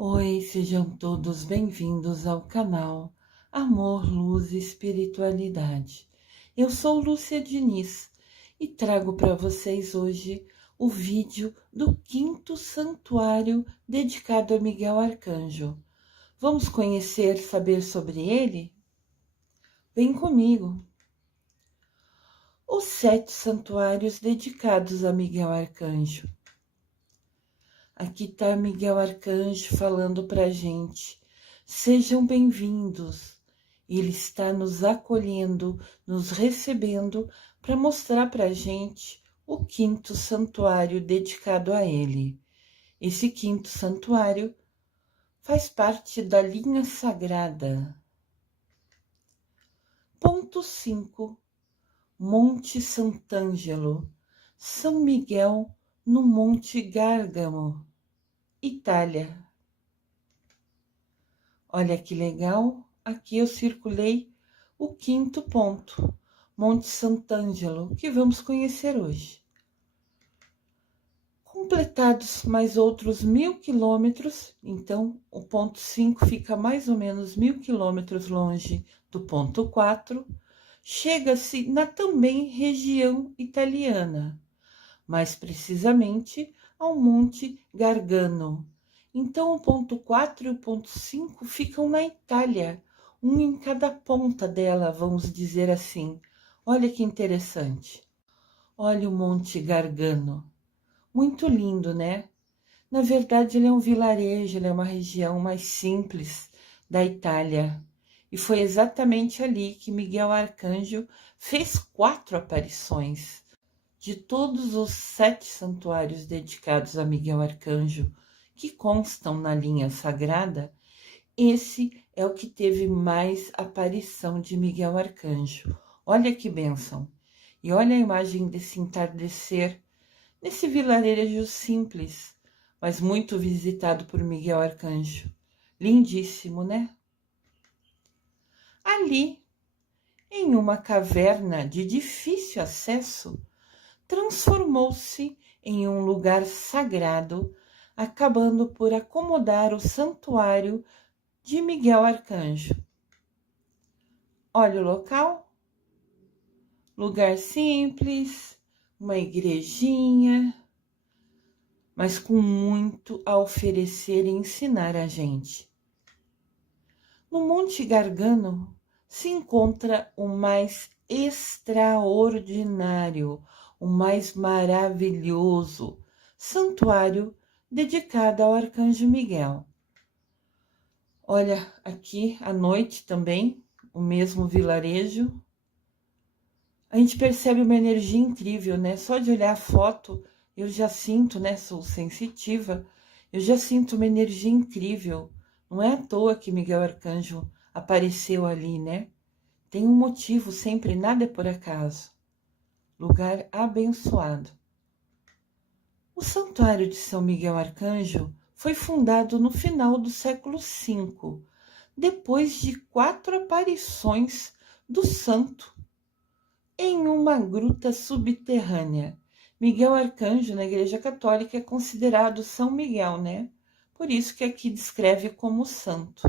Oi, sejam todos bem-vindos ao canal Amor, Luz e Espiritualidade. Eu sou Lúcia Diniz e trago para vocês hoje o vídeo do quinto santuário dedicado a Miguel Arcanjo. Vamos conhecer, saber sobre ele? Vem comigo! Os 7 santuários dedicados a Miguel Arcanjo. Aqui está Miguel Arcanjo falando para a gente. Sejam bem-vindos. Ele está nos acolhendo, nos recebendo para mostrar para a gente o quinto santuário dedicado a ele. Esse quinto santuário faz parte da linha sagrada. Ponto 5. Monte Sant'Angelo, São Miguel no Monte Gárgamo, Itália. Olha que legal, aqui eu circulei o quinto ponto, Monte Sant'Angelo, que vamos conhecer hoje. Completados mais outros 1000 quilômetros, então o ponto 5 fica mais ou menos 1000 quilômetros longe do ponto 4, chega-se na também região italiana, mais precisamente ao Monte Gargano. Então, o ponto 4 e o ponto 5 ficam na Itália, um em cada ponta dela, vamos dizer assim. Olha que interessante. Olha o Monte Gargano. Muito lindo, né? Na verdade, ele é um vilarejo, ele é uma região mais simples da Itália. E foi exatamente ali que Miguel Arcanjo fez 4 aparições. De todos os 7 santuários dedicados a Miguel Arcanjo, que constam na linha sagrada, esse é o que teve mais aparição de Miguel Arcanjo. Olha que bênção! E olha a imagem desse entardecer, nesse vilarejo simples, mas muito visitado por Miguel Arcanjo. Lindíssimo, né? Ali, em uma caverna de difícil acesso, transformou-se em um lugar sagrado, acabando por acomodar o santuário de Miguel Arcanjo. Olha o local, lugar simples, uma igrejinha, mas com muito a oferecer e ensinar a gente. No Monte Gargano se encontra o mais extraordinário, o mais maravilhoso santuário dedicado ao Arcanjo Miguel. Olha, aqui à noite também, o mesmo vilarejo. A gente percebe uma energia incrível, né? Só de olhar a foto, eu já sinto, né? Sou sensitiva, eu já sinto uma energia incrível. Não é à toa que Miguel Arcanjo apareceu ali, né? Tem um motivo sempre, nada é por acaso. Lugar abençoado. O Santuário de São Miguel Arcanjo foi fundado no final do século V, depois de 4 aparições do santo em uma gruta subterrânea. Miguel Arcanjo, na Igreja Católica, é considerado São Miguel, né? Por isso que aqui descreve como santo.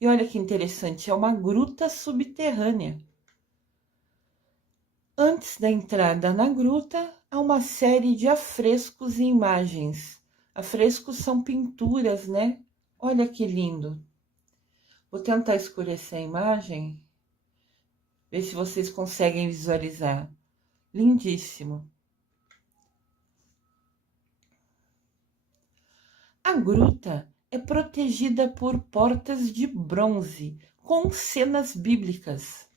E olha que interessante, é uma gruta subterrânea. Antes da entrada na gruta, há uma série de afrescos e imagens. Afrescos são pinturas, né? Olha que lindo. Vou tentar escurecer a imagem, ver se vocês conseguem visualizar. Lindíssimo. A gruta é protegida por portas de bronze com cenas bíblicas.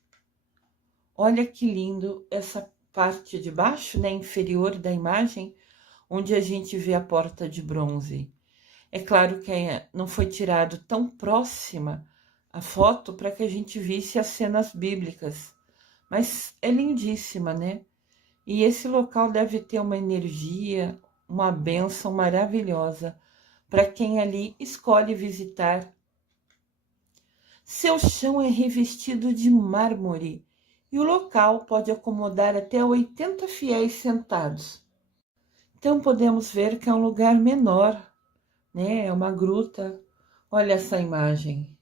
Olha que lindo essa parte de baixo, né, inferior da imagem, onde a gente vê a porta de bronze. É claro que não foi tirado tão próxima a foto para que a gente visse as cenas bíblicas, mas é lindíssima, né? E esse local deve ter uma energia, uma bênção maravilhosa para quem ali escolhe visitar. Seu chão é revestido de mármore e o local pode acomodar até 80 fiéis sentados. Então podemos ver que é um lugar menor, né? É uma gruta, Olha essa imagem.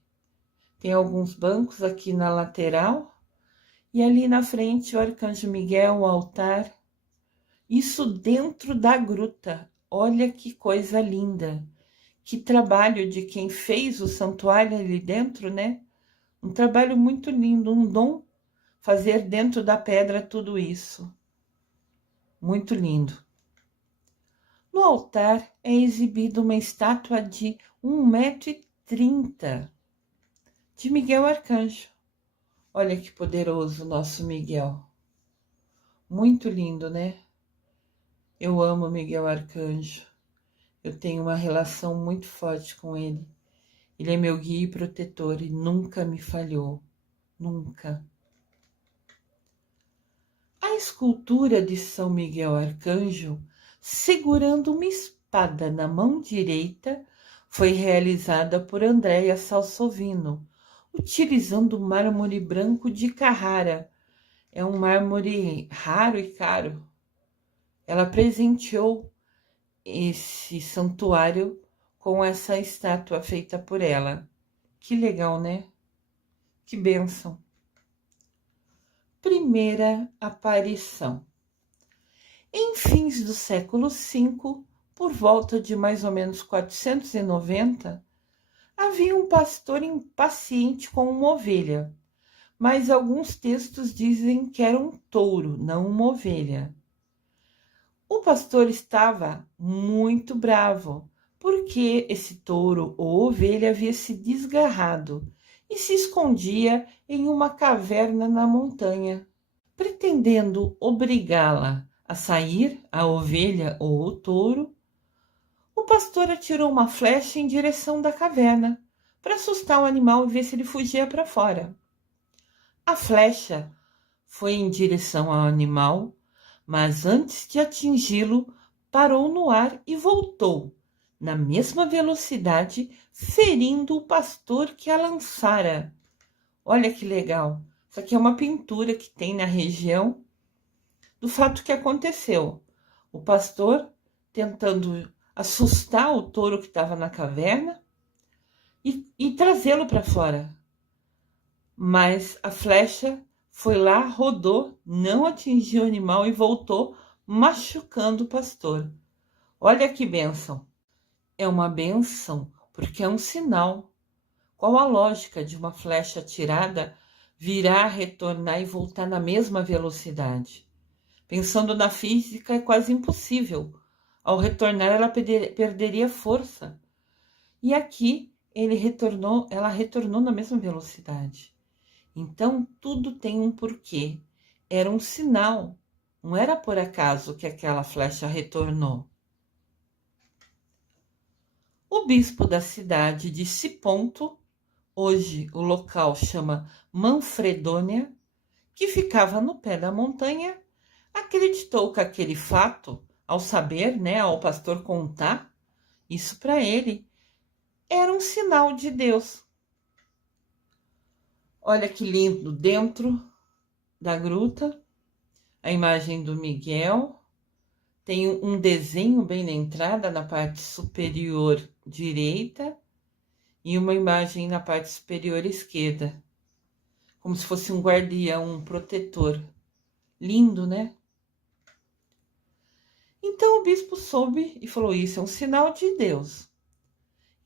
Tem alguns bancos aqui na lateral e ali na frente o Arcanjo Miguel, o altar. Isso dentro da gruta. Olha que coisa linda. Que trabalho de quem fez o santuário ali dentro, né? Um trabalho muito lindo, um dom fazer dentro da pedra tudo isso. Muito lindo. No altar é exibida uma estátua de 1,30 m de Miguel Arcanjo. Olha que poderoso nosso Miguel. Muito lindo, né? Eu amo Miguel Arcanjo. Eu tenho uma relação muito forte com ele. Ele é meu guia e protetor e nunca me falhou. Nunca. A escultura de São Miguel Arcanjo, segurando uma espada na mão direita, foi realizada por Andréa Salsovino, utilizando mármore branco de Carrara. É um mármore raro e caro. Ela presenteou esse santuário com essa estátua feita por ela. Que legal, né? Que bênção. Primeira aparição. Em fins do século V, por volta de mais ou menos 490, havia um pastor impaciente com uma ovelha, mas alguns textos dizem que era um touro, não uma ovelha. O pastor estava muito bravo, porque esse touro ou ovelha havia se desgarrado e se escondia em uma caverna na montanha. Pretendendo obrigá-la a sair, a ovelha ou o touro, o pastor atirou uma flecha em direção da caverna, para assustar o animal e ver se ele fugia para fora. A flecha foi em direção ao animal, mas antes de atingi-lo, parou no ar e voltou, na mesma velocidade, ferindo o pastor que a lançara. Olha que legal! Isso aqui é uma pintura que tem na região do fato que aconteceu. O pastor tentando assustar o touro que estava na caverna e trazê-lo para fora. Mas a flecha foi lá, rodou, não atingiu o animal e voltou, machucando o pastor. Olha que bênção! É uma bênção porque é um sinal. Qual a lógica de uma flecha atirada virar, retornar e voltar na mesma velocidade? Pensando na física, é quase impossível. Ao retornar, ela perderia força. E aqui ela retornou na mesma velocidade. Então, tudo tem um porquê. Era um sinal. Não era por acaso que aquela flecha retornou. O bispo da cidade de Siponto, hoje o local chama Manfredônia, que ficava no pé da montanha, acreditou que aquele fato, ao saber, né, ao pastor contar isso para ele, era um sinal de Deus. Olha que lindo, dentro da gruta, a imagem do Miguel. Tem um desenho bem na entrada, na parte superior direita, e uma imagem na parte superior esquerda, como se fosse um guardião, um protetor. Lindo, né? Então o bispo soube e falou: isso é um sinal de Deus.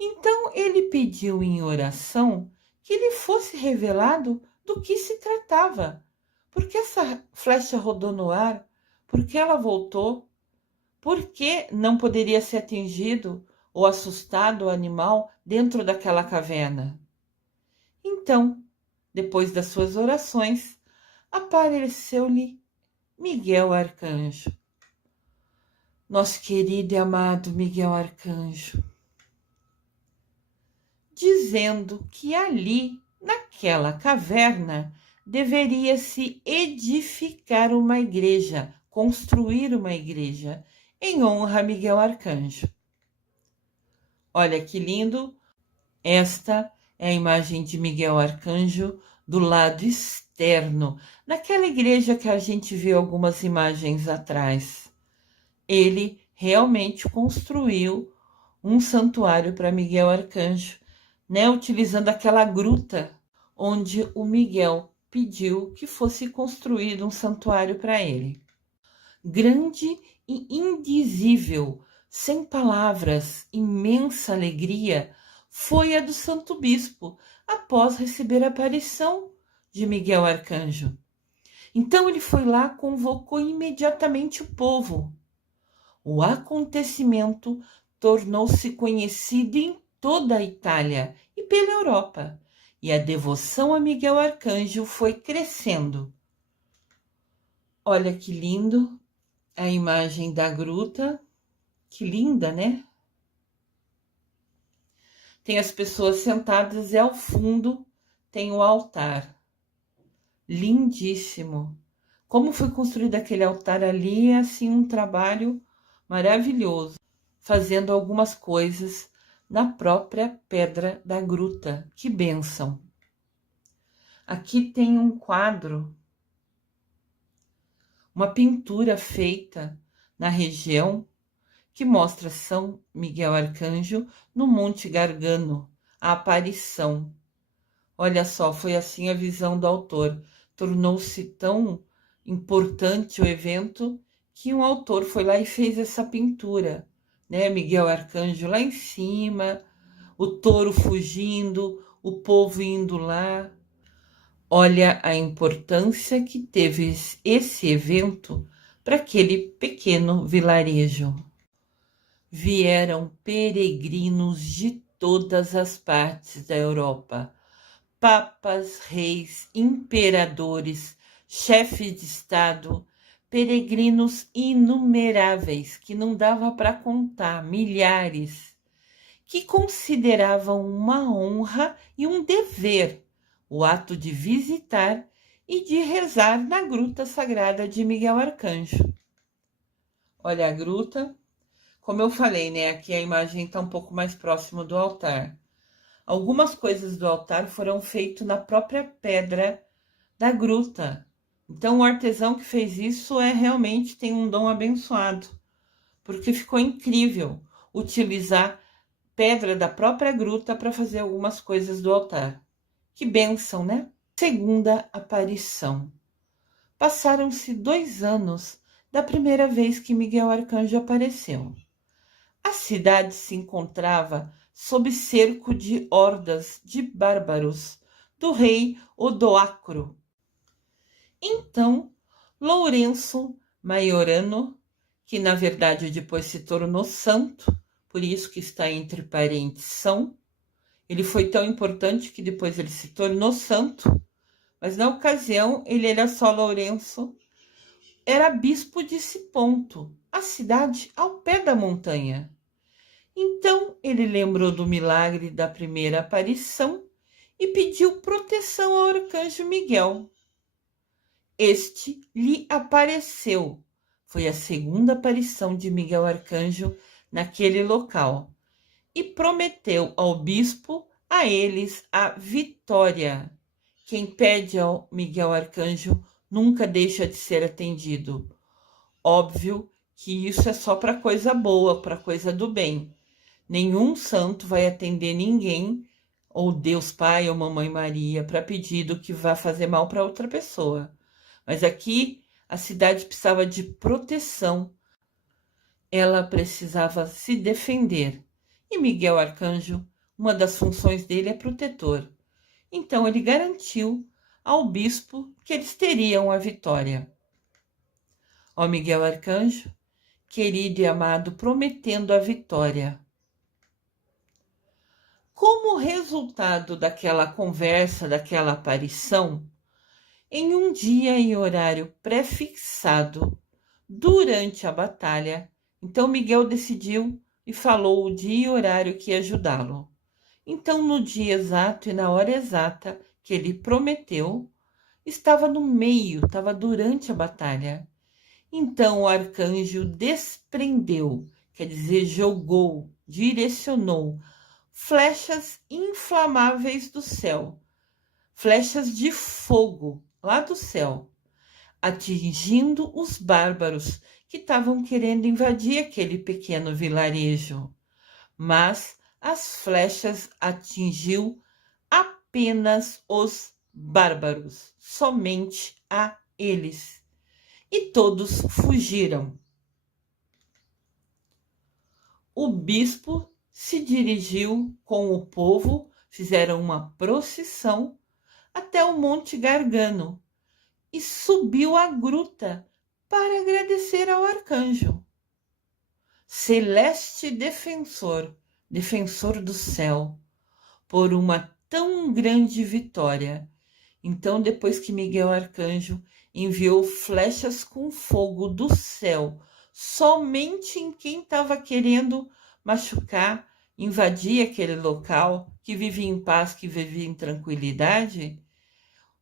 Então ele pediu em oração que lhe fosse revelado do que se tratava. Por que essa flecha rodou no ar? Por que ela voltou? Por que não poderia ser atingido ou assustado o animal dentro daquela caverna? Então, depois das suas orações, apareceu-lhe Miguel Arcanjo. Nosso querido e amado Miguel Arcanjo, dizendo que ali, naquela caverna, deveria se edificar uma igreja, construir uma igreja, em honra a Miguel Arcanjo. Olha que lindo! Esta é a imagem de Miguel Arcanjo do lado externo, naquela igreja que a gente viu algumas imagens atrás. Ele realmente construiu um santuário para Miguel Arcanjo né, utilizando aquela gruta onde o Miguel pediu que fosse construído um santuário para ele. Grande e indizível, sem palavras, imensa alegria foi a do Santo Bispo após receber a aparição de Miguel Arcanjo. Então ele foi lá, convocou imediatamente o povo. O acontecimento tornou-se conhecido em toda a Itália e pela Europa, e a devoção a Miguel Arcanjo foi crescendo. Olha que lindo a imagem da gruta, que linda, né? Tem as pessoas sentadas e ao fundo tem o altar. Lindíssimo. Como foi construído aquele altar ali, é assim um trabalho maravilhoso, fazendo algumas coisas na própria pedra da gruta. Que bênção! Aqui tem um quadro, uma pintura feita na região que mostra São Miguel Arcanjo no Monte Gargano, a aparição. Olha só, foi assim a visão do autor. Tornou-se tão importante o evento que um autor foi lá e fez essa pintura, né? Miguel Arcanjo lá em cima, o touro fugindo, o povo indo lá. Olha a importância que teve esse evento para aquele pequeno vilarejo. Vieram peregrinos de todas as partes da Europa, papas, reis, imperadores, chefes de estado, peregrinos inumeráveis, que não dava para contar, milhares, que consideravam uma honra e um dever o ato de visitar e de rezar na gruta sagrada de Miguel Arcanjo. Olha a gruta. Como eu falei, né? Aqui a imagem está um pouco mais próximo do altar. Algumas coisas do altar foram feitas na própria pedra da gruta. Então, o artesão que fez isso realmente tem um dom abençoado, porque ficou incrível utilizar pedra da própria gruta para fazer algumas coisas do altar. Que bênção, né? Segunda aparição. Passaram-se 2 anos da primeira vez que Miguel Arcanjo apareceu. A cidade se encontrava sob cerco de hordas de bárbaros do rei Odoacro. Então, Lourenço Maiorano, que na verdade depois se tornou santo, por isso que está entre parênteses São, ele foi tão importante que depois ele se tornou santo, mas na ocasião ele era só Lourenço, era bispo de Siponto, a cidade ao pé da montanha. Então ele lembrou do milagre da primeira aparição e pediu proteção ao arcanjo Miguel. Este lhe apareceu. Foi a segunda aparição de Miguel Arcanjo naquele local e prometeu ao bispo, a eles, a vitória. Quem pede ao Miguel Arcanjo nunca deixa de ser atendido. Óbvio que isso é só para coisa boa, para coisa do bem. Nenhum santo vai atender ninguém, ou Deus Pai ou Mamãe Maria, para pedido que vá fazer mal para outra pessoa. Mas aqui a cidade precisava de proteção. Ela precisava se defender. E Miguel Arcanjo, uma das funções dele é protetor. Então ele garantiu ao bispo que eles teriam a vitória. Ó Miguel Arcanjo, querido e amado, prometendo a vitória. Como resultado daquela conversa, daquela aparição, em um dia e horário pré-fixado, durante a batalha, então Miguel decidiu e falou o dia e horário que ia ajudá-lo. Então, no dia exato e na hora exata que ele prometeu, estava no meio, estava durante a batalha. Então o arcanjo desprendeu, quer dizer, jogou, direcionou flechas inflamáveis do céu, flechas de fogo lá do céu, atingindo os bárbaros que estavam querendo invadir aquele pequeno vilarejo. Mas as flechas atingiu apenas os bárbaros, somente a eles, e todos fugiram. O bispo se dirigiu com o povo, fizeram uma procissão até o Monte Gargano e subiu a gruta para agradecer ao arcanjo. Celeste defensor, defensor do céu, por uma tão grande vitória. Então, depois que Miguel Arcanjo enviou flechas com fogo do céu, somente em quem estava querendo machucar, invadir aquele local, que vivia em paz, que vivia em tranquilidade,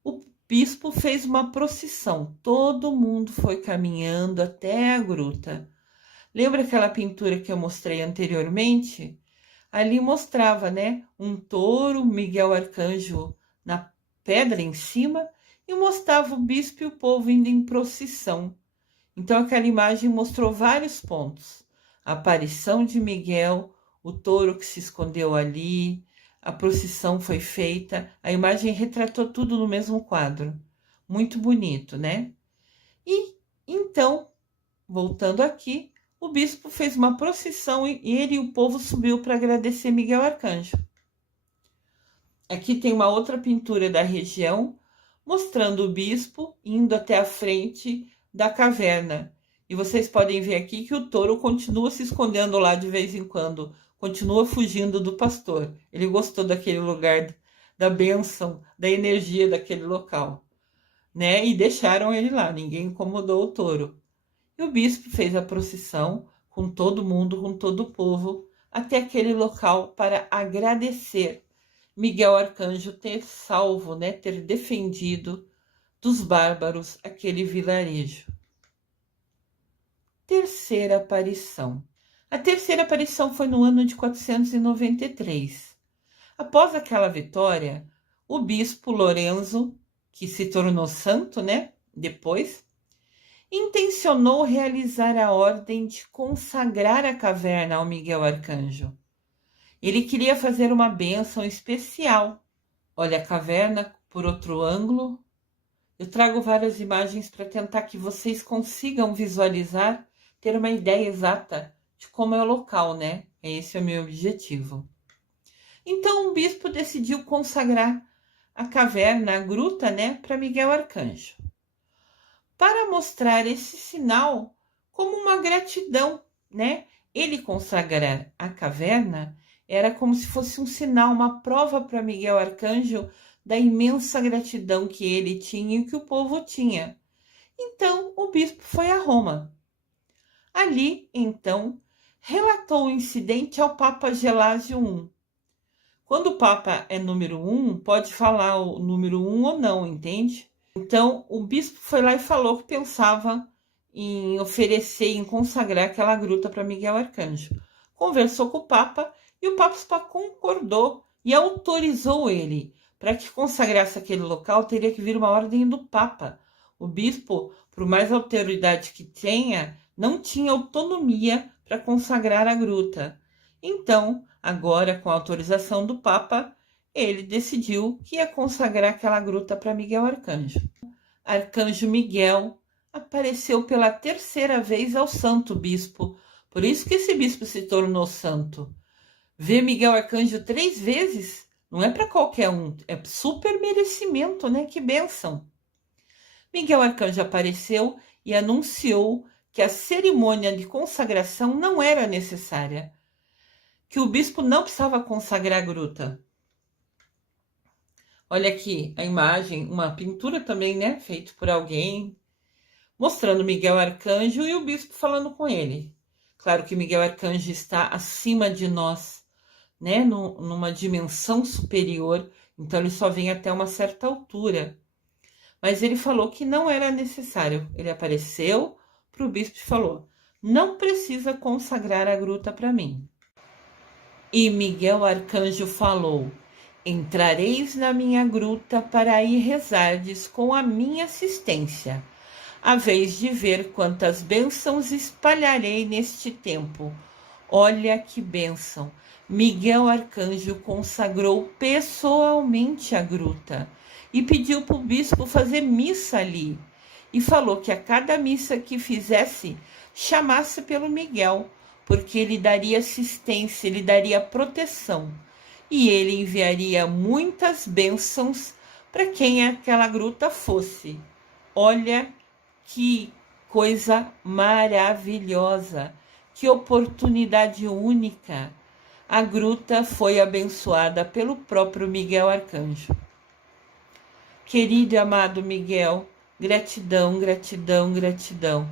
o bispo fez uma procissão. Todo mundo foi caminhando até a gruta. Lembra aquela pintura que eu mostrei anteriormente? Ali mostrava, né, um touro, Miguel Arcanjo na pedra em cima, e mostrava o bispo e o povo indo em procissão. Então aquela imagem mostrou vários pontos. A aparição de Miguel, o touro que se escondeu ali, a procissão foi feita, a imagem retratou tudo no mesmo quadro. Muito bonito, né? E então, voltando aqui, o bispo fez uma procissão e ele e o povo subiu para agradecer Miguel Arcanjo. Aqui tem uma outra pintura da região, mostrando o bispo indo até a frente da caverna. E vocês podem ver aqui que o touro continua se escondendo lá de vez em quando, continua fugindo do pastor. Ele gostou daquele lugar, da bênção, da energia daquele local, né? E deixaram ele lá, ninguém incomodou o touro. E o bispo fez a procissão com todo mundo, com todo o povo, até aquele local para agradecer Miguel Arcanjo ter salvo, né, ter defendido dos bárbaros aquele vilarejo. Terceira aparição. A terceira aparição foi no ano de 493. Após aquela vitória, o bispo Lorenzo, que se tornou santo, né, depois, intencionou realizar a ordem de consagrar a caverna ao Miguel Arcanjo. Ele queria fazer uma bênção especial. Olha a caverna por outro ângulo. Eu trago várias imagens para tentar que vocês consigam visualizar, ter uma ideia exata de como é o local, né? Esse é o meu objetivo. Então o bispo decidiu consagrar a caverna, a gruta, né, para Miguel Arcanjo, para mostrar esse sinal como uma gratidão, né? Ele consagrar a caverna era como se fosse um sinal, uma prova para Miguel Arcanjo da imensa gratidão que ele tinha e que o povo tinha. Então, o bispo foi a Roma. Ali, então, relatou o incidente ao Papa Gelásio I. Quando o Papa é número 1, pode falar o número 1 ou não, entende? Então, o bispo foi lá e falou que pensava em oferecer, em consagrar aquela gruta para Miguel Arcanjo. Conversou com o Papa e o Papa concordou e autorizou ele. Para que consagrasse aquele local, teria que vir uma ordem do Papa. O bispo, por mais autoridade que tenha, não tinha autonomia para consagrar a gruta. Então, agora, com a autorização do Papa, ele decidiu que ia consagrar aquela gruta para Miguel Arcanjo. Arcanjo Miguel apareceu pela terceira vez ao santo bispo. Por isso que esse bispo se tornou santo. Ver Miguel Arcanjo 3 vezes não é para qualquer um, é super merecimento, né? Que bênção! Miguel Arcanjo apareceu e anunciou que a cerimônia de consagração não era necessária, que o bispo não precisava consagrar a gruta. Olha aqui a imagem, uma pintura também, né? Feita por alguém, mostrando Miguel Arcanjo e o bispo falando com ele. Claro que Miguel Arcanjo está acima de nós, né? Numa dimensão superior, então ele só vem até uma certa altura. Mas ele falou que não era necessário. Ele apareceu para o bispo e falou: não precisa consagrar a gruta para mim. E Miguel Arcanjo falou: entrareis na minha gruta para ir rezardes com a minha assistência, a vez de ver quantas bênçãos espalharei neste tempo, Olha que bênção! Miguel Arcanjo consagrou pessoalmente a gruta e pediu para o bispo fazer missa ali. E falou que a cada missa que fizesse, chamasse pelo Miguel, porque ele daria assistência, ele daria proteção. E ele enviaria muitas bênçãos para quem aquela gruta fosse. Olha que coisa maravilhosa! Que oportunidade única! A gruta foi abençoada pelo próprio Miguel Arcanjo. Querido e amado Miguel, gratidão, gratidão, gratidão.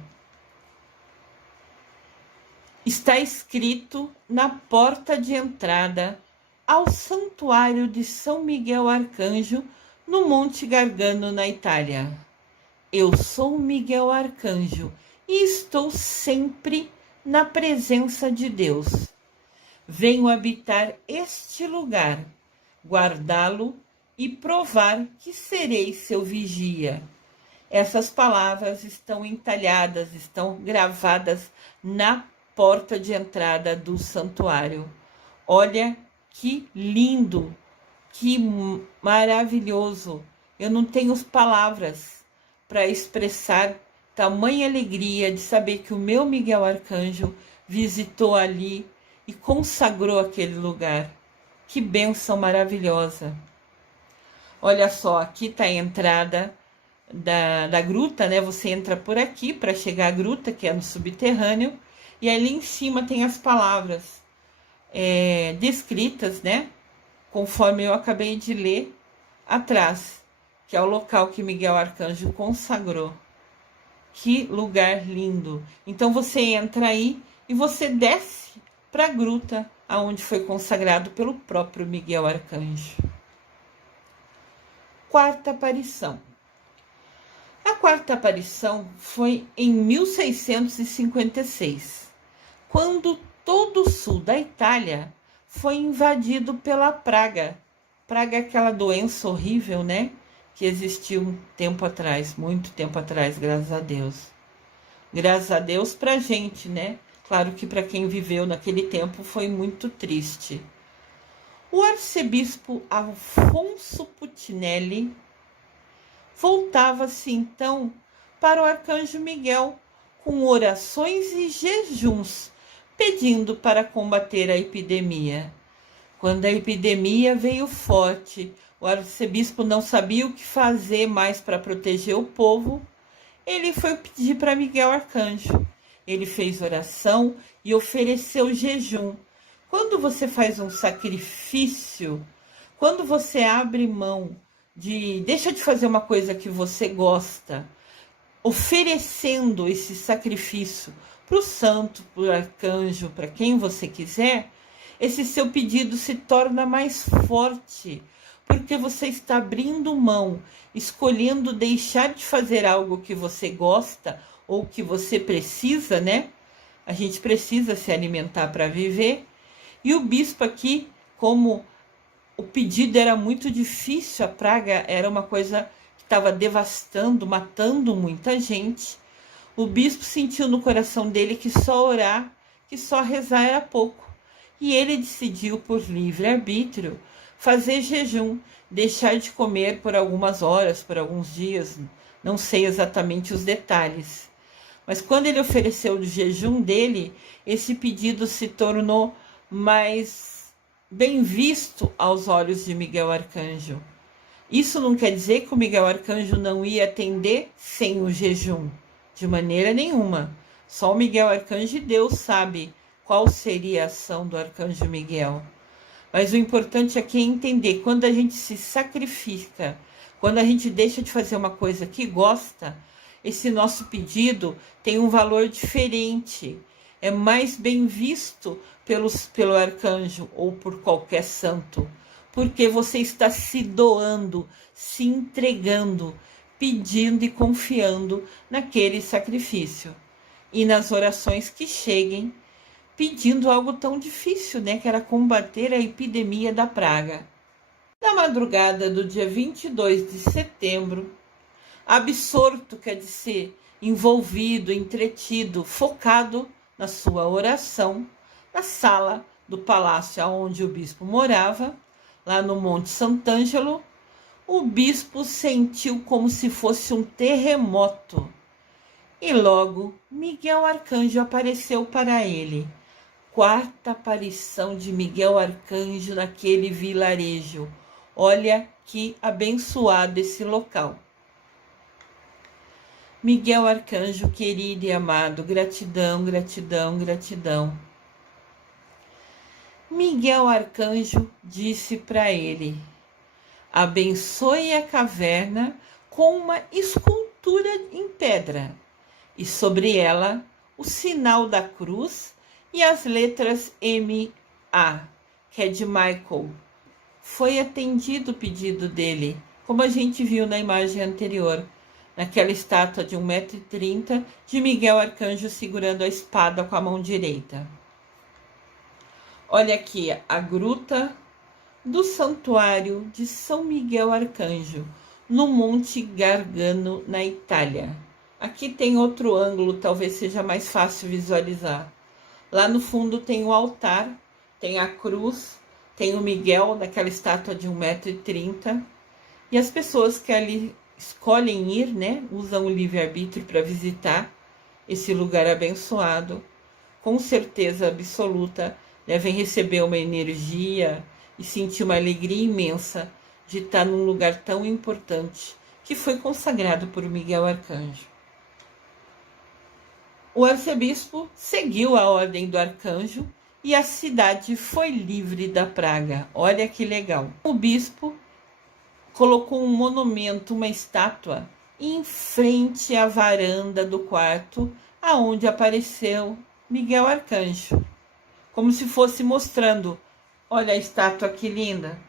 Está escrito na porta de entrada ao Santuário de São Miguel Arcanjo, no Monte Gargano, na Itália. Eu sou Miguel Arcanjo e estou sempre na presença de Deus. Venho habitar este lugar, guardá-lo e provar que serei seu vigia. Essas palavras estão entalhadas, estão gravadas na porta de entrada do santuário. Olha que lindo, que maravilhoso. Eu não tenho palavras para expressar tamanha alegria de saber que o meu Miguel Arcanjo visitou ali e consagrou aquele lugar. Que bênção maravilhosa! Olha só, aqui está a entrada da gruta, né? Você entra por aqui para chegar à gruta, que é no subterrâneo, e ali em cima tem as palavras descritas, né? Conforme eu acabei de ler atrás, que é o local que Miguel Arcanjo consagrou. Que lugar lindo! Então você entra aí e você desce para a gruta, aonde foi consagrado pelo próprio Miguel Arcanjo. Quarta aparição. A quarta aparição foi em 1656, quando todo o sul da Itália foi invadido pela praga. Praga é aquela doença horrível, né? Que existiu um tempo atrás, muito tempo atrás, graças a Deus. Graças a Deus pra gente, né? Claro que para quem viveu naquele tempo foi muito triste. O arcebispo Afonso Putinelli voltava-se então para o arcanjo Miguel com orações e jejuns, pedindo para combater a epidemia. Quando a epidemia veio forte, o arcebispo não sabia o que fazer mais para proteger o povo. Ele foi pedir para Miguel Arcanjo. Ele fez oração e ofereceu jejum. Quando você faz um sacrifício, quando você abre mão deixa de fazer uma coisa que você gosta, oferecendo esse sacrifício para o santo, para o arcanjo, para quem você quiser, esse seu pedido se torna mais forte, porque você está abrindo mão, escolhendo deixar de fazer algo que você gosta ou que você precisa, né? A gente precisa se alimentar para viver. E o bispo aqui, como o pedido era muito difícil, a praga era uma coisa que estava devastando, matando muita gente, o bispo sentiu no coração dele que só orar, que só rezar era pouco. E ele decidiu, por livre-arbítrio, fazer jejum, deixar de comer por algumas horas, por alguns dias, não sei exatamente os detalhes. Mas quando ele ofereceu o jejum dele, esse pedido se tornou mais bem visto aos olhos de Miguel Arcanjo. Isso não quer dizer que o Miguel Arcanjo não ia atender sem o jejum, de maneira nenhuma. Só o Miguel Arcanjo e Deus sabe qual seria a ação do Arcanjo Miguel. Mas o importante aqui é entender, quando a gente se sacrifica, quando a gente deixa de fazer uma coisa que gosta, esse nosso pedido tem um valor diferente, é mais bem visto pelo arcanjo ou por qualquer santo, porque você está se doando, se entregando, pedindo e confiando naquele sacrifício. E nas orações que cheguem, pedindo algo tão difícil, né, que era combater a epidemia da praga. Na madrugada do dia 22 de setembro, absorto, quer dizer, envolvido, entretido, focado na sua oração, na sala do palácio onde o bispo morava, lá no Monte Sant'Angelo, o bispo sentiu como se fosse um terremoto. E logo Miguel Arcanjo apareceu para ele. Quarta aparição de Miguel Arcanjo naquele vilarejo. Olha que abençoado esse local. Miguel Arcanjo, querido e amado, gratidão, gratidão, gratidão. Miguel Arcanjo disse para ele: abençoe a caverna com uma escultura em pedra, e sobre ela o sinal da cruz e as letras M.A., que é de Michael. Foi atendido o pedido dele, como a gente viu na imagem anterior, naquela estátua de 1,30 m de Miguel Arcanjo segurando a espada com a mão direita. Olha aqui a gruta do Santuário de São Miguel Arcanjo, no Monte Gargano, na Itália. Aqui tem outro ângulo, talvez seja mais fácil visualizar. Lá no fundo tem o altar, tem a cruz, tem o Miguel naquela estátua de 1,30 m. E as pessoas que ali escolhem ir, né, usam o livre-arbítrio para visitar esse lugar abençoado, com certeza absoluta, devem receber uma energia e sentir uma alegria imensa de estar num lugar tão importante que foi consagrado por Miguel Arcanjo. O arcebispo seguiu a ordem do arcanjo e a cidade foi livre da praga. Olha que legal. O bispo colocou um monumento, uma estátua, em frente à varanda do quarto, aonde apareceu Miguel Arcanjo, como se fosse mostrando: olha a estátua que linda.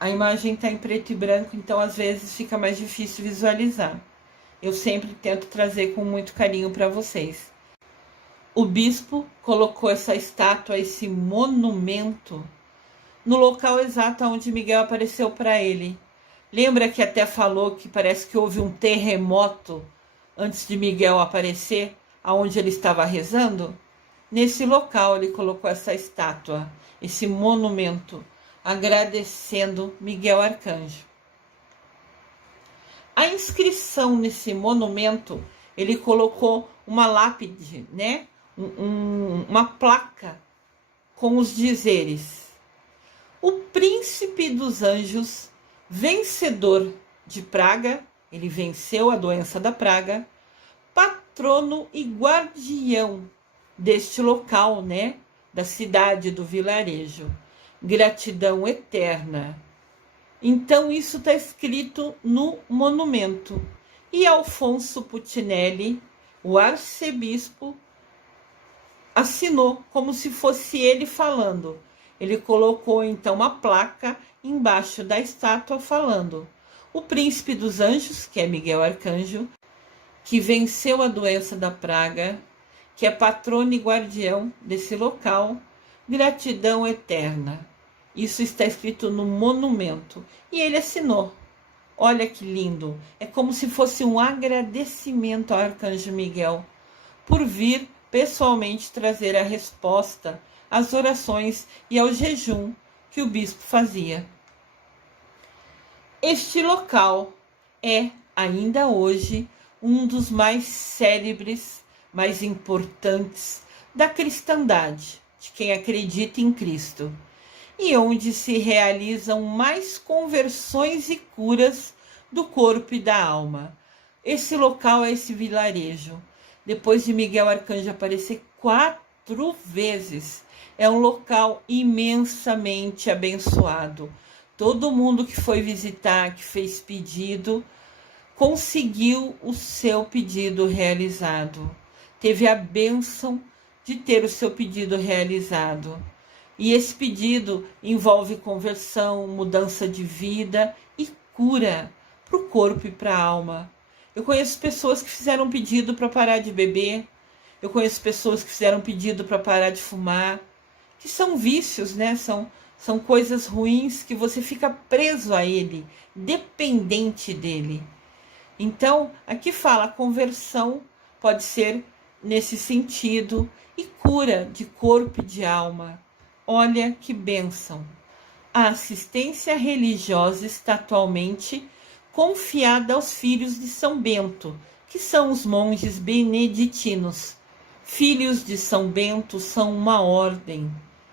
A imagem está em preto e branco, então às vezes fica mais difícil visualizar. Eu sempre tento trazer com muito carinho para vocês. O bispo colocou essa estátua, esse monumento, no local exato onde Miguel apareceu para ele. Lembra que até falou que parece que houve um terremoto antes de Miguel aparecer, aonde ele estava rezando? Nesse local ele colocou essa estátua, esse monumento, agradecendo Miguel Arcanjo. A inscrição nesse monumento, ele colocou uma lápide, né? Uma placa com os dizeres: o príncipe dos anjos, vencedor de praga, ele venceu a doença da praga, patrono e guardião deste local, né? Da cidade, do vilarejo. Gratidão eterna. Então isso está escrito no monumento. E Alfonso Puccinelli, o arcebispo, assinou como se fosse ele falando. Ele colocou então uma placa embaixo da estátua falando: o príncipe dos anjos, que é Miguel Arcanjo, que venceu a doença da praga, que é patrono e guardião desse local, gratidão eterna. Isso está escrito no monumento. E ele assinou. Olha que lindo. É como se fosse um agradecimento ao Arcanjo Miguel por vir pessoalmente trazer a resposta às orações e ao jejum que o bispo fazia. Este local é, ainda hoje, um dos mais célebres, mais importantes da cristandade, de quem acredita em Cristo, e onde se realizam mais conversões e curas do corpo e da alma. Esse local é esse vilarejo. Depois de Miguel Arcanjo aparecer 4 vezes, é um local imensamente abençoado. Todo mundo que foi visitar, que fez pedido, conseguiu o seu pedido realizado. Teve a bênção de ter o seu pedido realizado. E esse pedido envolve conversão, mudança de vida e cura para o corpo e para a alma. Eu conheço pessoas que fizeram pedido para parar de beber. Eu conheço pessoas que fizeram pedido para parar de fumar. Que são vícios, né? São coisas ruins que você fica preso a ele, dependente dele. Então, aqui fala, a conversão pode ser nesse sentido e cura de corpo e de alma. Olha que bênção! A assistência religiosa está atualmente confiada aos filhos de São Bento, que são os monges beneditinos. Filhos de São Bento são uma ordem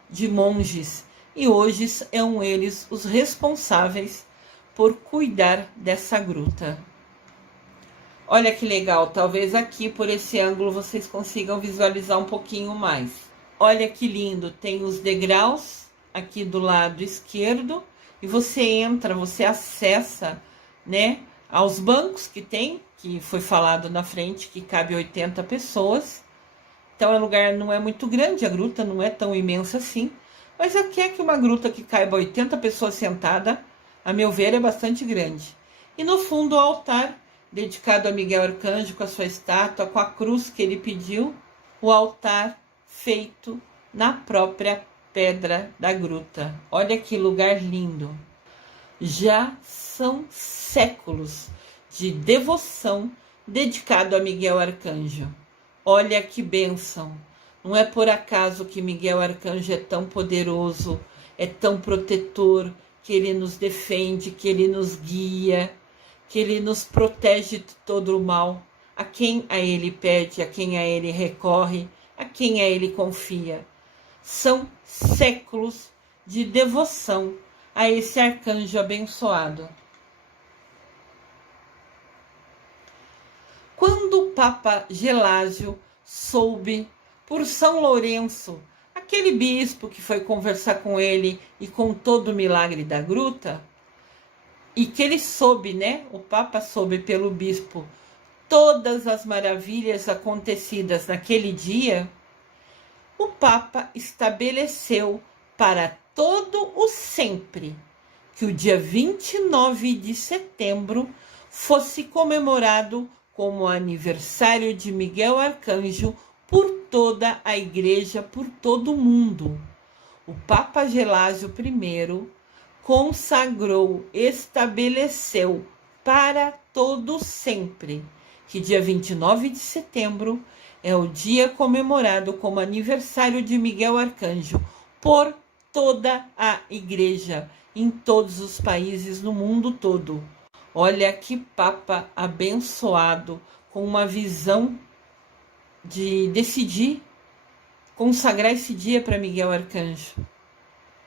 de monges e hoje são eles os responsáveis por cuidar dessa gruta. Olha que legal, talvez aqui por esse ângulo vocês consigam visualizar um pouquinho mais. Olha que lindo, tem os degraus aqui do lado esquerdo e você entra, você acessa, né, aos bancos que tem, que foi falado na frente que cabe 80 pessoas. Então o lugar não é muito grande, a gruta não é tão imensa assim, mas aqui é que uma gruta que caiba 80 pessoas sentadas, a meu ver, é bastante grande. E no fundo o altar, dedicado a Miguel Arcanjo com a sua estátua, com a cruz que ele pediu, o altar feito na própria pedra da gruta. Olha que lugar lindo! Já são séculos de devoção dedicado a Miguel Arcanjo. Olha que bênção! Não é por acaso que Miguel Arcanjo é tão poderoso, é tão protetor, que ele nos defende, que ele nos guia, que ele nos protege de todo o mal. A quem a ele pede, a quem a ele recorre, a quem a ele confia. São séculos de devoção a esse arcanjo abençoado. Quando o Papa Gelásio soube por São Lourenço, aquele bispo que foi conversar com ele e contou do milagre da gruta, e que ele soube, né? O Papa soube pelo bispo todas as maravilhas acontecidas naquele dia, o Papa estabeleceu para todo o sempre que o dia 29 de setembro fosse comemorado como aniversário de Miguel Arcanjo por toda a Igreja, por todo o mundo. O Papa Gelásio I consagrou, estabeleceu para todo sempre que dia 29 de setembro é o dia comemorado como aniversário de Miguel Arcanjo por toda a Igreja, em todos os países no mundo todo. Olha que Papa abençoado, com uma visão de decidir consagrar esse dia para Miguel Arcanjo.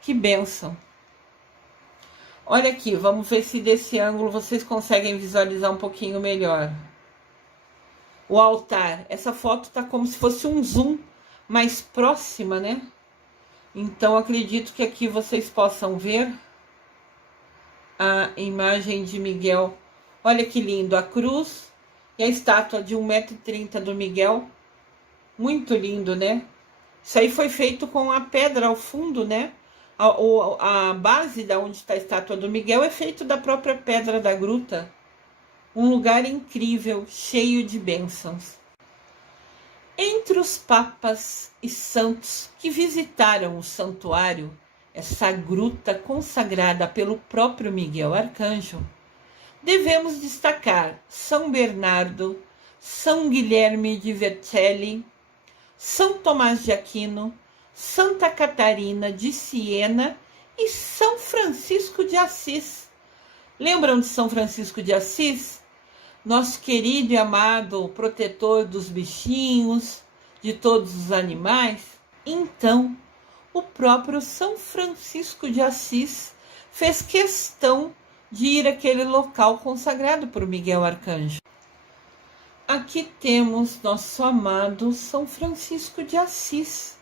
Que bênção! Olha aqui, vamos ver se desse ângulo vocês conseguem visualizar um pouquinho melhor. O altar, essa foto tá como se fosse um zoom mais próxima, né? Então acredito que aqui vocês possam ver a imagem de Miguel. Olha que lindo, a cruz e a estátua de 1,30 m do Miguel. Muito lindo, né? Isso aí foi feito com a pedra ao fundo, né? A base da onde está a estátua do Miguel é feito da própria pedra da gruta. Um lugar incrível, cheio de bênçãos. Entre os papas e santos que visitaram o santuário, essa gruta consagrada pelo próprio Miguel Arcanjo, devemos destacar São Bernardo, São Guilherme de Vercelli, São Tomás de Aquino, Santa Catarina de Siena e São Francisco de Assis. Lembram de São Francisco de Assis? Nosso querido e amado protetor dos bichinhos, de todos os animais? Então, o próprio São Francisco de Assis fez questão de ir àquele local consagrado por Miguel Arcanjo. Aqui temos nosso amado São Francisco de Assis.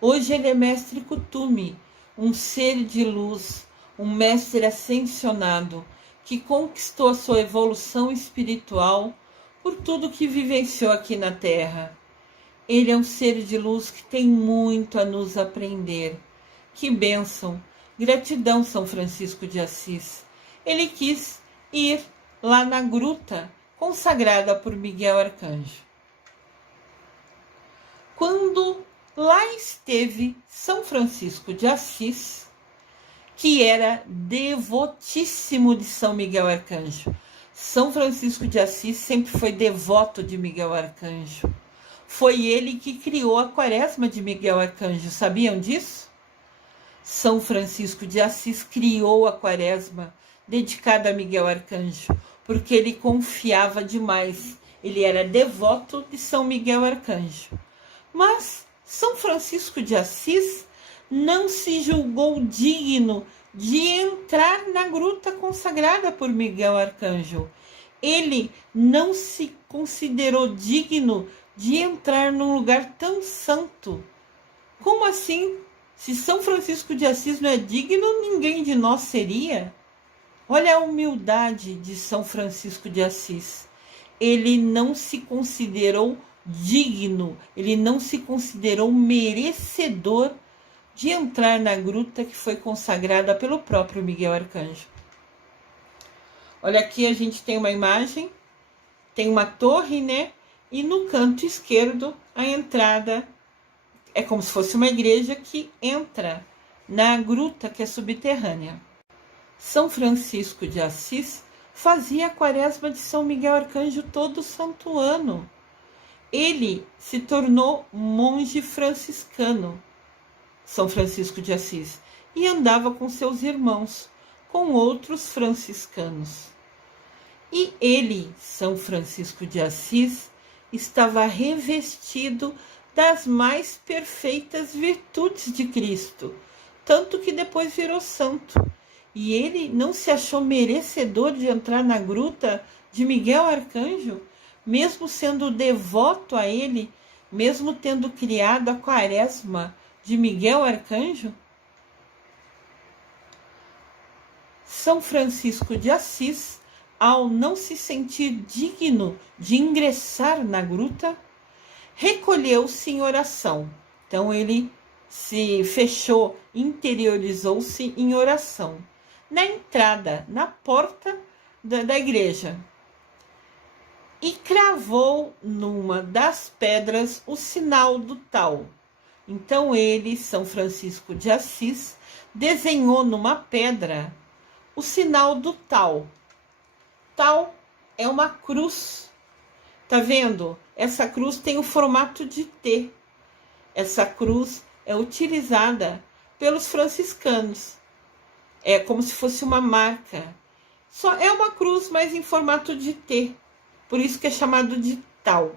Hoje ele é mestre Kuthumi, um ser de luz, um mestre ascensionado, que conquistou a sua evolução espiritual por tudo que vivenciou aqui na Terra. Ele é um ser de luz que tem muito a nos aprender. Que bênção! Gratidão, São Francisco de Assis. Ele quis ir lá na gruta consagrada por Miguel Arcanjo. Quando lá esteve São Francisco de Assis, que era devotíssimo de São Miguel Arcanjo. São Francisco de Assis sempre foi devoto de Miguel Arcanjo. Foi ele que criou a Quaresma de Miguel Arcanjo. Sabiam disso? São Francisco de Assis criou a Quaresma dedicada a Miguel Arcanjo, porque ele confiava demais. Ele era devoto de São Miguel Arcanjo. Mas São Francisco de Assis não se julgou digno de entrar na gruta consagrada por Miguel Arcanjo. Ele não se considerou digno de entrar num lugar tão santo. Como assim? Se São Francisco de Assis não é digno, ninguém de nós seria. Olha a humildade de São Francisco de Assis. Ele não se considerou digno, ele não se considerou merecedor de entrar na gruta que foi consagrada pelo próprio Miguel Arcanjo. Olha, aqui a gente tem uma imagem, tem uma torre, né? E no canto esquerdo, a entrada é como se fosse uma igreja que entra na gruta que é subterrânea. São Francisco de Assis fazia a Quaresma de São Miguel Arcanjo todo santo ano. Ele se tornou monge franciscano, São Francisco de Assis, e andava com seus irmãos, com outros franciscanos. E ele, São Francisco de Assis, estava revestido das mais perfeitas virtudes de Cristo, tanto que depois virou santo. E ele não se achou merecedor de entrar na gruta de Miguel Arcanjo, mesmo sendo devoto a ele, mesmo tendo criado a Quaresma de Miguel Arcanjo? São Francisco de Assis, ao não se sentir digno de ingressar na gruta, recolheu-se em oração. Então ele se fechou, interiorizou-se em oração, na entrada, na porta da igreja, e cravou numa das pedras o sinal do tal. Então ele, São Francisco de Assis, desenhou numa pedra o sinal do tal. Tal é uma cruz. Tá vendo? Essa cruz tem o formato de T. Essa cruz é utilizada pelos franciscanos. É como se fosse uma marca. Só é uma cruz, mas em formato de T. Por isso que é chamado de tal.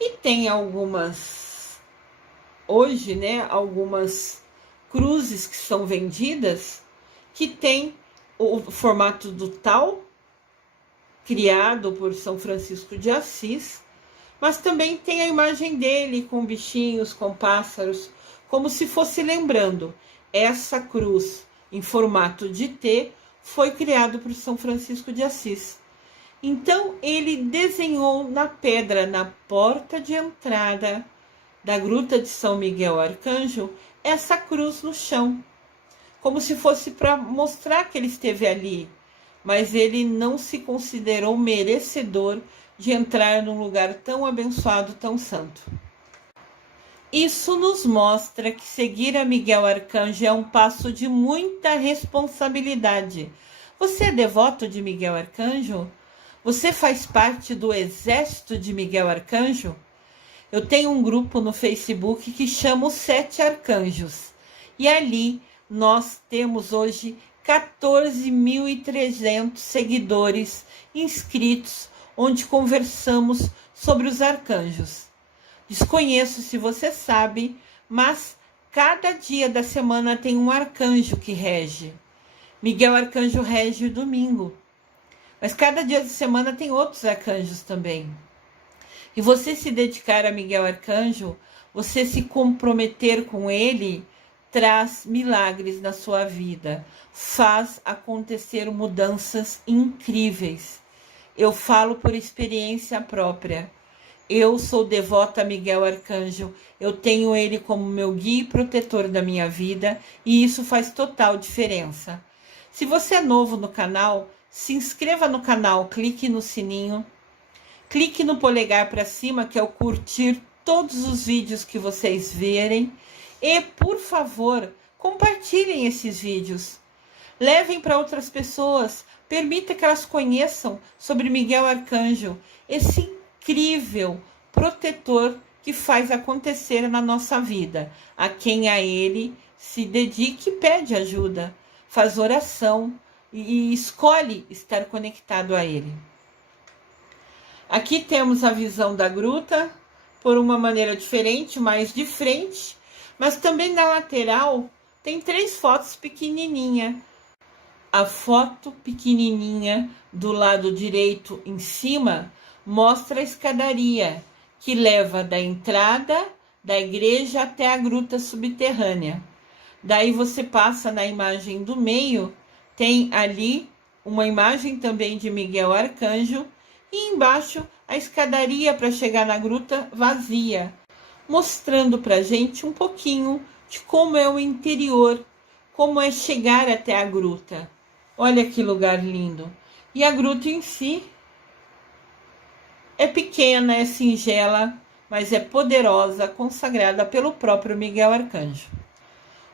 E tem hoje, né, algumas cruzes que são vendidas que tem o formato do tal, criado por São Francisco de Assis, mas também tem a imagem dele com bichinhos, com pássaros, como se fosse lembrando. Essa cruz em formato de T foi criado por São Francisco de Assis. Então ele desenhou na pedra, na porta de entrada da gruta de São Miguel Arcanjo, essa cruz no chão, como se fosse para mostrar que ele esteve ali, mas ele não se considerou merecedor de entrar num lugar tão abençoado, tão santo. Isso nos mostra que seguir a Miguel Arcanjo é um passo de muita responsabilidade. Você é devoto de Miguel Arcanjo? Você faz parte do exército de Miguel Arcanjo? Eu tenho um grupo no Facebook que chama os 7 Arcanjos. E ali nós temos hoje 14.300 seguidores inscritos, onde conversamos sobre os arcanjos. Desconheço se você sabe, mas cada dia da semana tem um arcanjo que rege. Miguel Arcanjo rege o domingo. Mas cada dia da semana tem outros arcanjos também. E você se dedicar a Miguel Arcanjo, você se comprometer com ele, traz milagres na sua vida. Faz acontecer mudanças incríveis. Eu falo por experiência própria. Eu sou devota a Miguel Arcanjo. Eu tenho ele como meu guia e protetor da minha vida. E isso faz total diferença. Se você é novo no canal, se inscreva no canal, clique no sininho. Clique no polegar para cima, que é o curtir todos os vídeos que vocês verem. E, por favor, compartilhem esses vídeos. Levem para outras pessoas. Permita que elas conheçam sobre Miguel Arcanjo, esse incrível protetor que faz acontecer na nossa vida. A quem a ele se dedique e pede ajuda, faz oração e escolhe estar conectado a ele. Aqui temos a visão da gruta por uma maneira diferente, mais de frente, mas também na lateral tem 3 fotos pequenininhas. A foto pequenininha do lado direito em cima mostra a escadaria que leva da entrada da igreja até a gruta subterrânea. Daí você passa na imagem do meio, tem ali uma imagem também de Miguel Arcanjo e embaixo a escadaria para chegar na gruta vazia, mostrando para a gente um pouquinho de como é o interior, como é chegar até a gruta. Olha que lugar lindo! E a gruta em si é pequena, é singela, mas é poderosa, consagrada pelo próprio Miguel Arcanjo.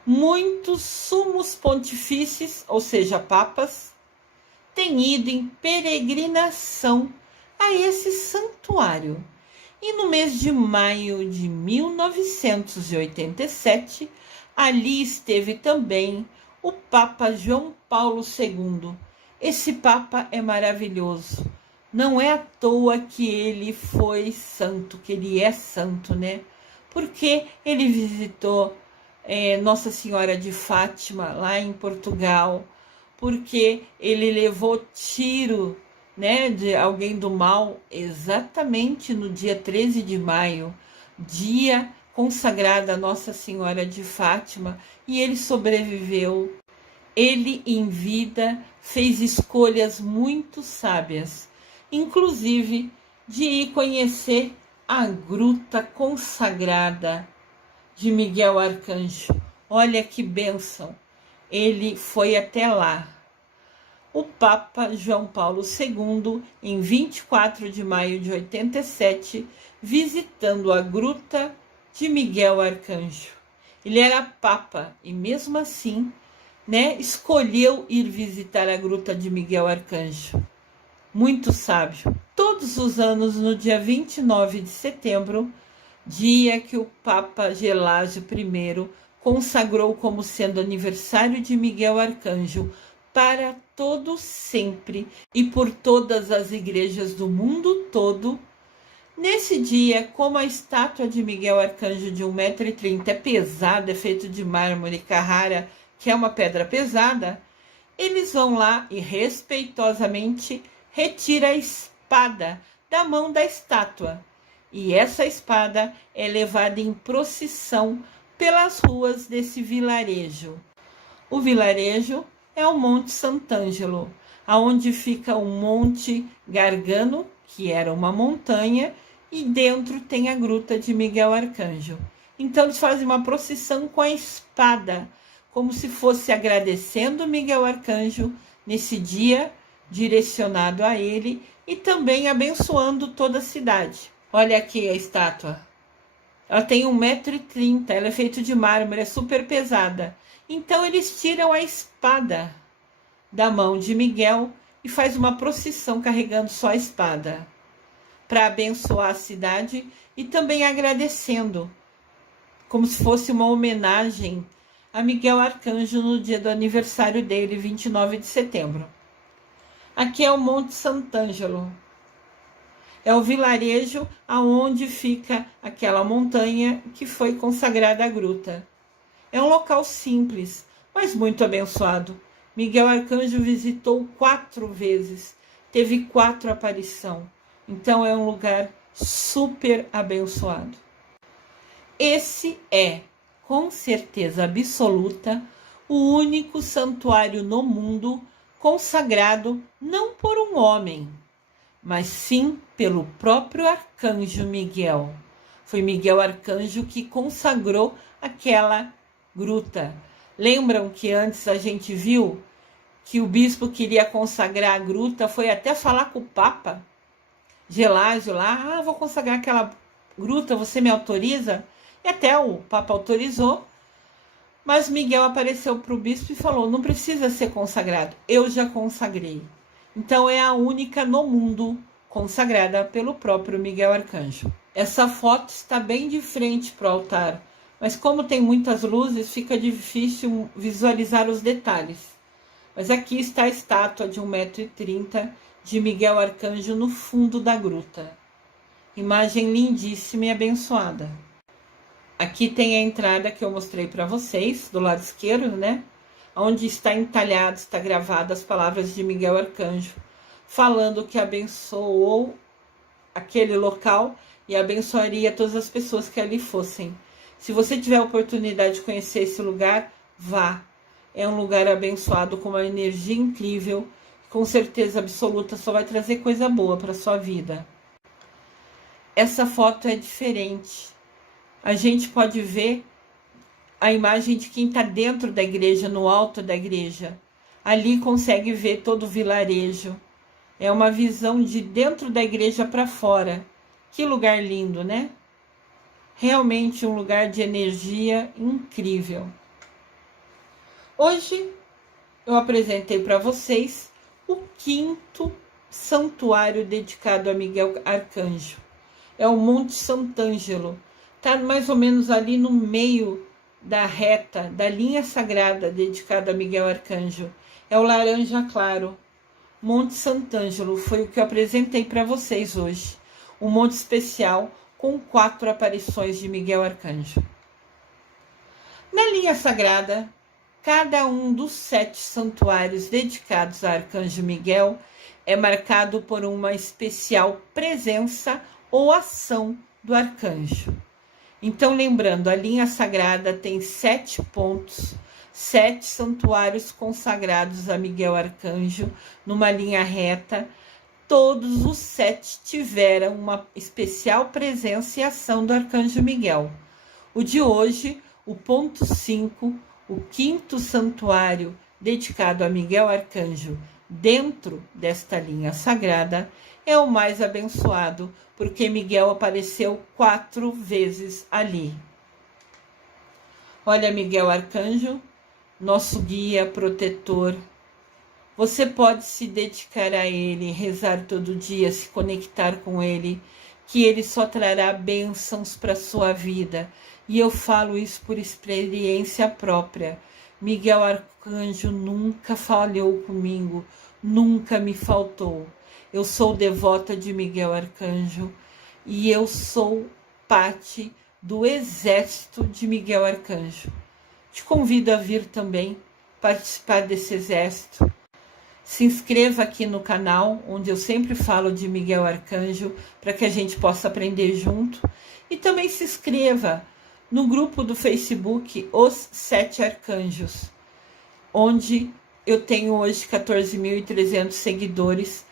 Muitos sumos pontifícios, ou seja, papas, têm ido em peregrinação a esse santuário. E no mês de maio de 1987, ali esteve também o Papa João Paulo II. Esse Papa é maravilhoso. Não é à toa que ele foi santo, que ele é santo, né? Porque ele visitou Nossa Senhora de Fátima, lá em Portugal, porque ele levou tiro, né, de alguém do mal, exatamente no dia 13 de maio, dia consagrado a Nossa Senhora de Fátima, e ele sobreviveu. Ele, em vida, fez escolhas muito sábias, inclusive de ir conhecer a gruta consagrada de Miguel Arcanjo. Olha que bênção! Ele foi até lá. O Papa João Paulo II, em 24 de maio de 87, visitando a gruta de Miguel Arcanjo. Ele era Papa e mesmo assim, né, escolheu ir visitar a gruta de Miguel Arcanjo. Muito sábio. Todos os anos, no dia 29 de setembro, dia que o Papa Gelásio I consagrou como sendo aniversário de Miguel Arcanjo para todo sempre e por todas as igrejas do mundo todo. Nesse dia, como a estátua de Miguel Arcanjo de 1,30 m é pesada, é feito de mármore Carrara, que é uma pedra pesada, eles vão lá e respeitosamente retira a espada da mão da estátua. E essa espada é levada em procissão pelas ruas desse vilarejo. O vilarejo é o Monte Sant'Angelo, aonde fica o Monte Gargano, que era uma montanha, e dentro tem a gruta de Miguel Arcanjo. Então eles fazem uma procissão com a espada, como se fosse agradecendo Miguel Arcanjo nesse dia direcionado a ele e também abençoando toda a cidade. Olha aqui a estátua. Ela tem 1,30 m, ela é feita de mármore, é super pesada. Então eles tiram a espada da mão de Miguel e faz uma procissão carregando só a espada, para abençoar a cidade e também agradecendo, como se fosse uma homenagem a Miguel Arcanjo no dia do aniversário dele, 29 de setembro. Aqui é o Monte Sant'Angelo. É o vilarejo aonde fica aquela montanha que foi consagrada à gruta. É um local simples, mas muito abençoado. Miguel Arcanjo visitou 4 vezes, teve 4 aparições. Então é um lugar super abençoado. Esse é, com certeza absoluta, o único santuário no mundo consagrado não por um homem, mas sim pelo próprio Arcanjo Miguel. Foi Miguel Arcanjo que consagrou aquela gruta. Lembram que antes a gente viu que o bispo queria consagrar a gruta, foi até falar com o Papa Gelásio lá, vou consagrar aquela gruta, você me autoriza? E até o Papa autorizou, mas Miguel apareceu para o bispo e falou, não precisa ser consagrado, eu já consagrei. Então é a única no mundo consagrada pelo próprio Miguel Arcanjo. Essa foto está bem de frente para o altar, mas como tem muitas luzes, fica difícil visualizar os detalhes. Mas aqui está a estátua de 1,30 m de Miguel Arcanjo no fundo da gruta. Imagem lindíssima e abençoada. Aqui tem a entrada que eu mostrei para vocês, do lado esquerdo, né? Onde está entalhado, está gravado as palavras de Miguel Arcanjo, falando que abençoou aquele local e abençoaria todas as pessoas que ali fossem. Se você tiver a oportunidade de conhecer esse lugar, vá. É um lugar abençoado com uma energia incrível, com certeza absoluta só vai trazer coisa boa para sua vida. Essa foto é diferente. A gente pode ver a imagem de quem está dentro da igreja, no alto da igreja. Ali consegue ver todo o vilarejo. É uma visão de dentro da igreja para fora. Que lugar lindo, né? Realmente um lugar de energia incrível. Hoje eu apresentei para vocês o 5º santuário dedicado a Miguel Arcanjo. É o Monte Sant'Angelo. Está mais ou menos ali no meio da reta, da linha sagrada dedicada a Miguel Arcanjo. É o laranja claro. Monte Sant'Angelo foi o que eu apresentei para vocês hoje. Um monte especial com 4 aparições de Miguel Arcanjo. Na linha sagrada, cada um dos 7 santuários dedicados a Arcanjo Miguel é marcado por uma especial presença ou ação do arcanjo. Então, lembrando, a linha sagrada tem 7 pontos, 7 santuários consagrados a Miguel Arcanjo, numa linha reta. Todos os 7 tiveram uma especial presença e ação do Arcanjo Miguel. O de hoje, o ponto 5, o 5º santuário dedicado a Miguel Arcanjo dentro desta linha sagrada, é o mais abençoado, porque Miguel apareceu 4 vezes ali. Olha, Miguel Arcanjo, nosso guia protetor. Você pode se dedicar a ele, rezar todo dia, se conectar com ele, que ele só trará bênçãos para a sua vida. E eu falo isso por experiência própria. Miguel Arcanjo nunca falhou comigo, nunca me faltou. Eu sou devota de Miguel Arcanjo e eu sou parte do exército de Miguel Arcanjo. Te convido a vir também participar desse exército. Se inscreva aqui no canal, onde eu sempre falo de Miguel Arcanjo, para que a gente possa aprender junto. E também se inscreva no grupo do Facebook Os 7 Arcanjos, onde eu tenho hoje 14.300 seguidores,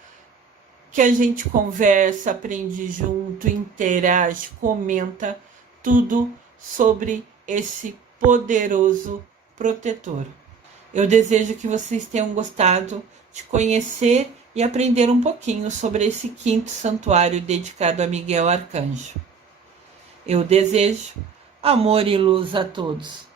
que a gente conversa, aprende junto, interage, comenta tudo sobre esse poderoso protetor. Eu desejo que vocês tenham gostado de conhecer e aprender um pouquinho sobre esse 5º santuário dedicado a Miguel Arcanjo. Eu desejo amor e luz a todos.